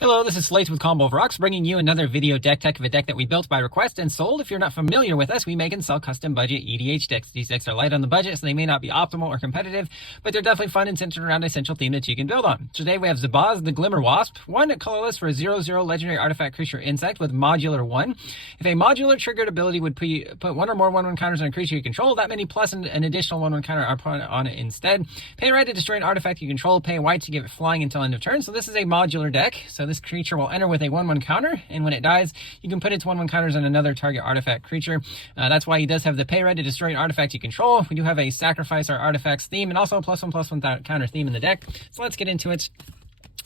Hello, this is Slate with Combo of Rocks, bringing you another video deck tech of a deck that we built by request and sold. If you're not familiar with us, we make and sell custom budget EDH decks. These decks are light on the budget, so they may not be optimal or competitive, but they're definitely fun and centered around a central theme that you can build on. Today we have Zabaz, the Glimmerwasp, one colorless for a 0/0 legendary artifact creature insect with modular 1. If a modular triggered ability would put one or more 1/1 counters on a creature you control, that many plus an additional 1/1 counter on it instead. Pay red to destroy an artifact you control, pay white to give it flying until end of turn. So this is a modular deck. So this creature will enter with a 1/1 counter, and when it dies, you can put its 1/1 counters on another target artifact creature. That's why he does have the pay red to destroy an artifact you control. We do have a sacrifice our artifacts theme, and also a +1/+1 counter theme in the deck. So let's get into it.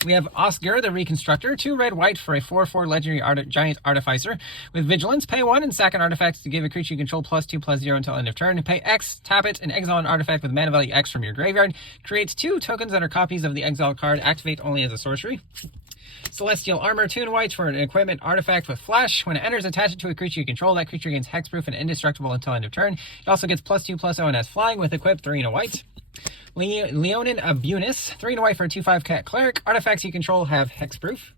We have Oscar, the Reconstructor, 2 red-white for a 4/4 legendary giant artificer with vigilance. Pay 1 and sack an artifact to give a creature you control +2/+0 until end of turn. Pay X, tap it, and exile an artifact with mana value X from your graveyard. Creates 2 tokens that are copies of the exiled card. Activate only as a sorcery. Celestial Armor, 2 and white for an equipment artifact with flash. When it enters, attach it to a creature you control. That creature gains hexproof and indestructible until end of turn. It also gets +2/+0 and has flying with equip 3 and a white. Leonin Abunis, 3 and white for a 2/5 cat cleric. Artifacts you control have hexproof.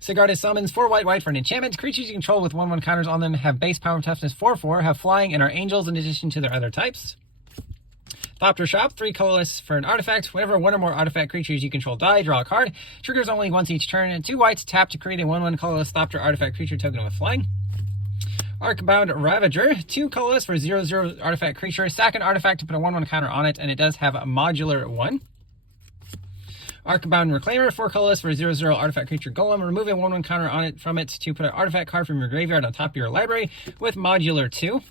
Sigarda's Summons, 4 white for an enchantment. Creatures you control with 1/1 counters on them have base power and toughness 4/4, have flying, and are angels in addition to their other types. Thopter Shop, 3 colorless for an artifact. Whenever 1 or more artifact creatures you control die, draw a card. Triggers only once each turn. And 2 whites, tap to create a 1/1 colorless Thopter artifact creature token with flying. Arcbound Ravager, 2 colorless for 0/0 artifact creature. Sack an artifact to put a 1/1 counter on it, and it does have a modular 1. Arcbound Reclaimer, 4 colorless for a 0/0 artifact creature golem. Remove a 1/1 counter on it from it to put an artifact card from your graveyard on top of your library with modular 2.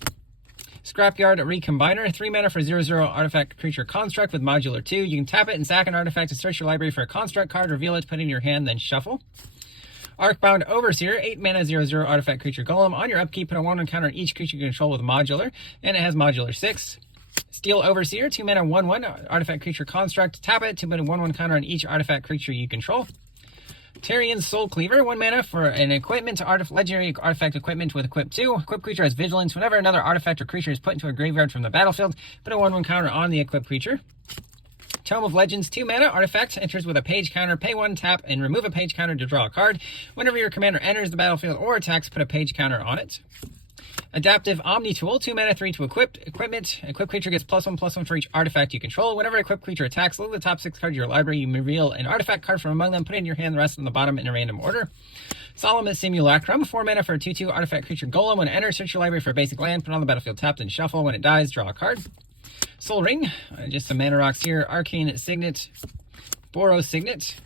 Scrapyard Recombiner, 3 mana for 0/0 artifact creature construct with modular 2. You can tap it and sack an artifact to search your library for a construct card, reveal it, put it in your hand, then shuffle. Arcbound Overseer, 8 mana 0/0 artifact creature golem. On your upkeep, put a 1/1 counter on each creature you control with modular, and it has modular 6. Steel Overseer, 2 mana 1/1 artifact creature construct. Tap it to put a 1/1 counter on each artifact creature you control. Tyrion's Soul Cleaver, 1 mana for an equipment legendary artifact equipment with equip 2. Equip creature has vigilance. Whenever another artifact or creature is put into a graveyard from the battlefield, put a 1/1 counter on the equipped creature. Tome of Legends, 2 mana artifact, enters with a page counter. Pay 1, tap, and remove a page counter to draw a card. Whenever your commander enters the battlefield or attacks, put a page counter on it. Adaptive Omni Tool, 2 mana 3 to equipment. Equipped creature gets +1/+1 for each artifact you control. Whenever equipped creature attacks, look at the top 6 cards of your library. You may reveal an artifact card from among them, put it in your hand, the rest on the bottom in a random order. Solemn Simulacrum, 4 mana for a 2/2 artifact creature golem. When it enters, search your library for a basic land, put it on the battlefield tapped, and shuffle. When it dies, draw a card. Soul Ring, just some mana rocks here. Arcane Signet, Boros Signet,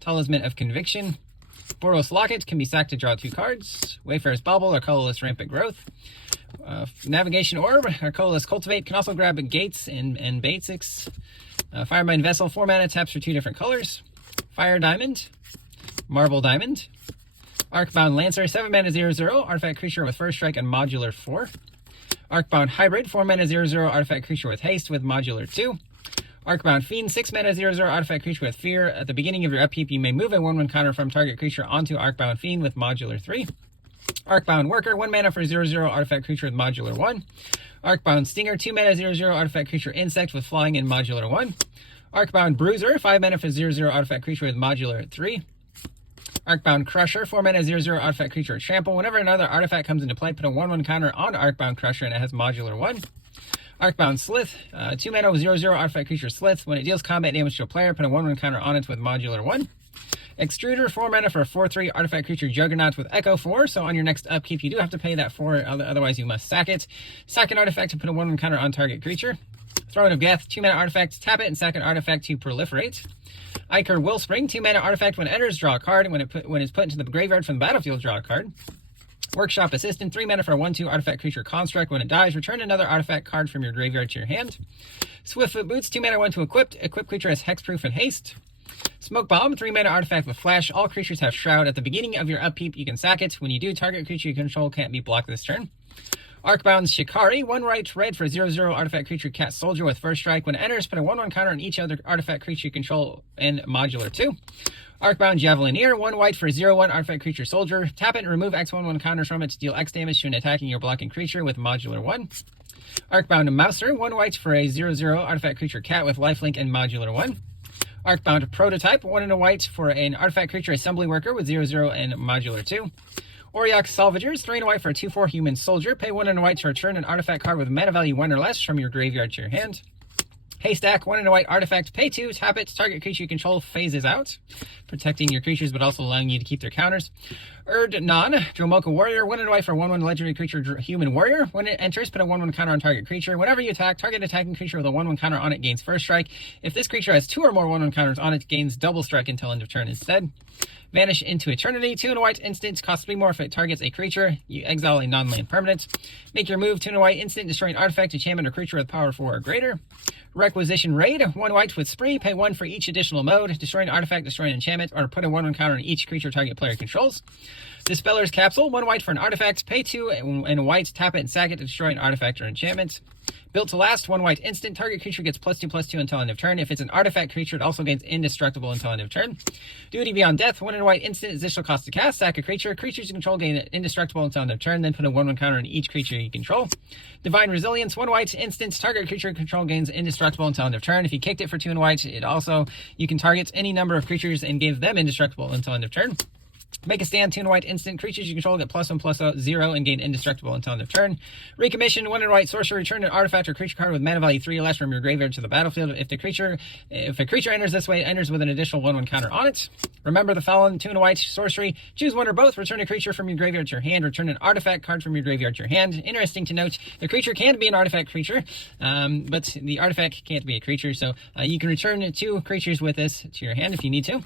Talisman of Conviction. Boros Locket can be sacked to draw 2 cards. Wayfarer's Bauble, or colorless Rampant Growth. Navigation Orb, or colorless Cultivate, can also grab gates and basics. Firemind Vessel, 4 mana, taps for 2 different colors. Fire Diamond, Marble Diamond. Arcbound Lancer, 7 mana 0/0 artifact creature with first strike and modular 4. Arcbound Hybrid, 4 mana 0/0 artifact creature with haste with modular 2. Arcbound Fiend, 6 mana 0/0 artifact creature with fear. At the beginning of your upkeep, you may move a 1/1 counter from target creature onto Arcbound Fiend with modular 3. Arcbound Worker, 1 mana for 0/0 artifact creature with modular 1. Arcbound Stinger, 2 mana 0/0 artifact creature insect with flying and modular 1. Arcbound Bruiser, 5 mana for 0/0 artifact creature with modular 3. Arcbound Crusher, 4 mana 0/0 artifact creature with trample. Whenever another artifact comes into play, put a 1/1 counter on Arcbound Crusher, and it has modular 1. Arcbound Slith, 2 mana 0/0 artifact creature Slith. When it deals combat damage to a player, put a 1/1 counter on it with modular 1. Extruder, 4 mana for a 4/3 artifact creature Juggernaut with Echo 4. So on your next upkeep, you do have to pay that 4, otherwise you must sack it. Sack an artifact to put a 1/1 counter on target creature. Throne of Geth, 2 mana artifact, tap it and sack an artifact to proliferate. Iker Willspring, 2 mana artifact, when it enters, draw a card. When it's put into the graveyard from the battlefield, draw a card. Workshop Assistant, 3 mana for a 1/2 artifact creature construct. When it dies, return another artifact card from your graveyard to your hand. Swiftfoot Boots, 2 mana 1 to equipped. Equipped creature has hexproof and haste. Smoke Bomb, 3 mana artifact with flash. All creatures have Shroud. At the beginning of your upkeep, you can sack it. When you do, target creature you control can't be blocked this turn. Arcbound Shikari, 1 white red for 0/0 artifact creature Cat Soldier with first strike. When it enters, put a 1/1 counter on each other artifact creature you control and modular 2. Arcbound Javelineer, 1 white for 0/1 artifact creature Soldier. Tap it and remove X/1/1 counters from it to deal X damage to an attacking or blocking creature with modular 1. Arcbound Mouser, 1 white for a 0/0 artifact creature Cat with lifelink and modular 1. Arcbound Prototype, 1 and a white for an artifact creature assembly worker with 0/0 and modular 2. Auriok Salvagers, 3 and a white for a 2/4 human soldier. Pay 1 and a white to return an artifact card with mana value 1 or less from your graveyard to your hand. Haystack, 1 and a white artifact. Pay 2, tap it. Target creature you control phases out, protecting your creatures but also allowing you to keep their counters. Erdnan, Dromoka Warrior, 1 and a white for 1/1 legendary creature human warrior. When it enters, put a 1/1 counter on target creature. Whenever you attack, target attacking creature with a 1/1 counter on it gains first strike. If this creature has 2 or more 1/1 counters on it, gains double strike until end of turn instead. Vanish into Eternity, 2 and a white instant, costs 3 more if it targets a creature. You exile a non-land permanent. Make your move, 2 and a white instant, destroy an artifact, enchantment, or creature with power 4 or greater. Requisition Raid, 1 white with Spree, pay 1 for each additional mode. Destroy an artifact, destroy an enchantment, or put a 1/1 counter on each creature target player controls. Dispeller's Capsule, 1 white for an artifact, pay 2 and a white, tap it and sack it to destroy an artifact or enchantment. Built to last, 1 white instant, target creature gets +2/+2 until end of turn. If it's an artifact creature, it also gains indestructible until end of turn. Duty Beyond Death, 1 and a white instant, additional cost to cast, sack a creature. Creatures you control gain indestructible until end of turn, then put a 1/1 counter on each creature you control. Divine Resilience, 1 white instant, target creature you control gains indestructible until end of turn. If you kicked it for 2 and white, you can target any number of creatures and give them indestructible until end of turn. Make a stand, 2 and white instant. Creatures you control get +1/+0 and gain indestructible until end of turn. Recommission, 1 and white sorcerer. Return an artifact or creature card with mana value 3 or less from your graveyard to the battlefield. If a creature enters this way, it enters with an additional 1/1 counter on it. Remember the following: 2 and white sorcery. Choose 1 or both. Return a creature from your graveyard to your hand. Return an artifact card from your graveyard to your hand. Interesting to note, the creature can be an artifact creature, but the artifact can't be a creature. So you can return 2 creatures with this to your hand if you need to.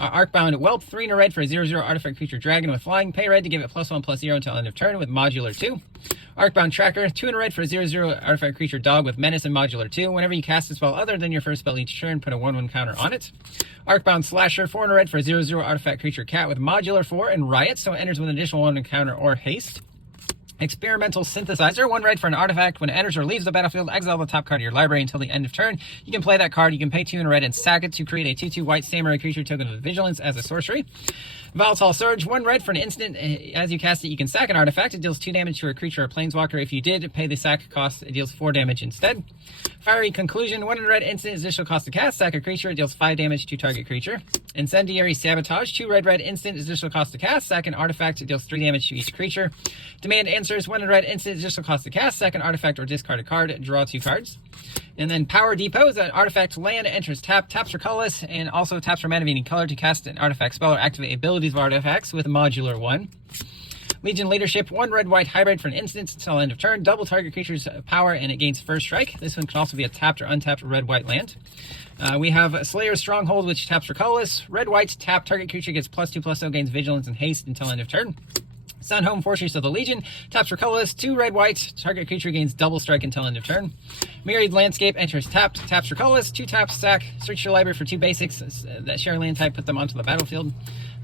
Arcbound Whelp, 3 and a red for a 0/0 artifact creature dragon with flying. Pay red to give it +1/+0 until end of turn with modular 2. Arcbound Tracker, 2 and a red for a 0/0 artifact creature dog with menace and modular 2. Whenever you cast a spell other than your first spell each turn, put a 1/1 counter on it. Arcbound Slasher, 4 and a red for a 0/0 artifact creature cat with modular 4 and riot, so it enters with an additional 1/1 counter or haste. Experimental Synthesizer, 1 red for an artifact. When it enters or leaves the battlefield, exile the top card of your library until the end of turn. You can play that card. You can pay 2 and a red and sack it to create a 2/2 white samurai creature token with vigilance as a sorcery. Volatile Surge, 1 red for an instant. As you cast it, you can sack an artifact. It deals 2 damage to a creature or planeswalker. If you did pay the sack cost, it deals 4 damage instead. Fiery Conclusion, 1 red instant, additional cost to cast. Sack a creature, it deals 5 damage to target creature. Incendiary Sabotage, 2 red instant, additional cost to cast. Sack an artifact, it deals 3 damage to each creature. Demand Answers, 1 red instant, additional cost to cast. Sack an artifact or discard a card. Draw 2 cards. And then Power Depot is an artifact land, enters taps for colorless, and also taps for mana of any color to cast an artifact spell or activate abilities of artifacts with modular 1. Legion Leadership, 1 red-white hybrid for an instant until end of turn. Double target creature's power and it gains first strike. This one can also be a tapped or untapped red-white land. We have Slayer's Stronghold, which taps for colorless. Red-white, tap, target creature gets +2/+0, gains vigilance and haste until end of turn. Sunhome Fortress of the Legion, taps for colorless, 2 red-white, target creature gains double strike until end of turn. Myriad Landscape enters tapped, taps for colorless, 2 taps, sack, search your library for 2 basics that share land type, put them onto the battlefield.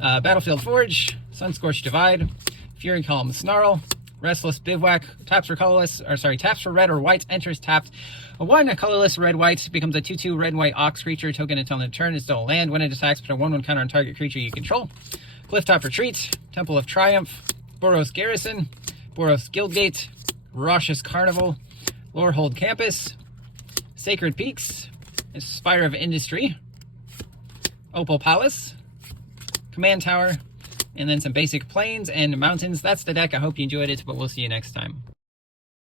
Battlefield Forge, Sunscorched Divide, Fury Column Snarl, Restless Bivouac, taps for red or white, enters tapped. A 1 colorless red-white becomes a 2/2 red-white ox creature token until end of turn. It's still a land. When it attacks, put a 1/1 counter on target creature you control. Clifftop Retreat, Temple of Triumph, Boros Garrison, Boros Guildgate, Raucous Carnival, Lorehold Campus, Sacred Peaks, Spire of Industry, Opal Palace, Command Tower, and then some basic plains and mountains. That's the deck. I hope you enjoyed it, but we'll see you next time.